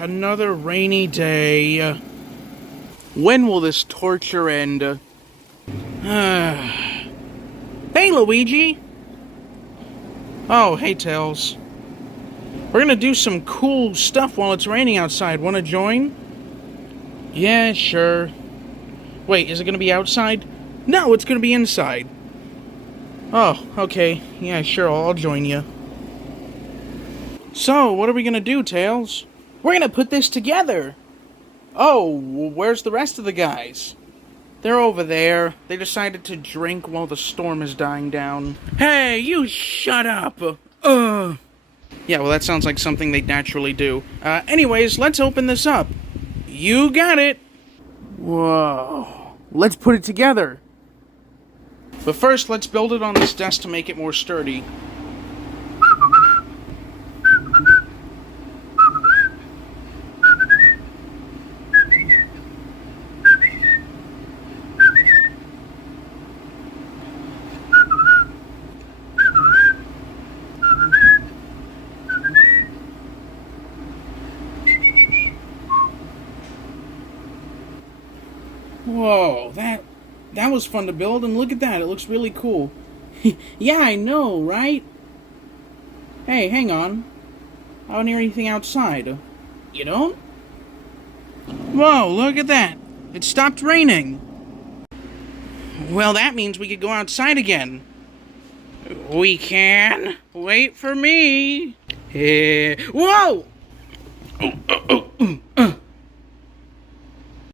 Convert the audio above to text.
Another rainy day. When will this torture end? Hey, Luigi! Oh, hey, Tails. We're gonna do some cool stuff while it's raining outside. Wanna join? Yeah, sure. Wait, is it gonna be outside? No, it's gonna be inside. Oh, okay. Yeah, sure, I'll join you. So, what are we gonna do, Tails? We're gonna put this together! Oh, where's the rest of the guys? They're over there. They decided to drink while the storm is dying down. Hey, you shut up! Yeah, well, that sounds like something they'd naturally do. Anyways, let's open this up. You got it! Whoa. Let's put it together. But first, let's build it on this desk to make it more sturdy. Whoa, that was fun to build, and look at that, it looks really cool. Yeah, I know, right? Hey, hang on. I don't hear anything outside. You don't? Whoa, look at that. It stopped raining. Well, that means we could go outside again. We can. Wait for me. Whoa! Oh,